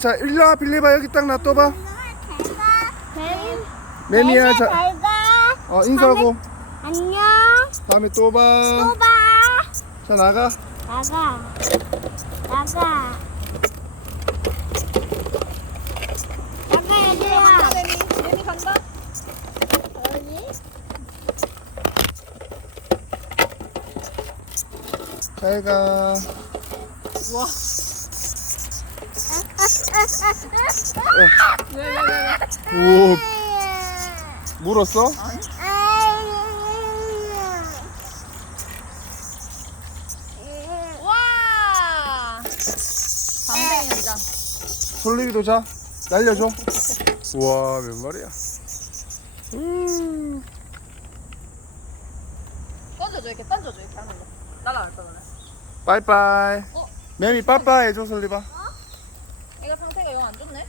자, 일로와 빌리봐. 여기 딱 놔둬봐. 매미야. 자, 인사하고 안녕. 다음에 또 봐. 또 봐. 자, 나가. 나가. 얘들아. 매미 간다. 잘 가. 우와. 오, 물었어? 와. 방생입니다. 솔리비도 자. 날려줘. 우와, 몇 마리야? 던져줘 이렇게 던져줘 이렇게 하는 거. 날아갈까 너네. 빠이빠이. 어? 매미 빠빠이 해줘, 솔리바. 얘가 상태가 영 안 좋네.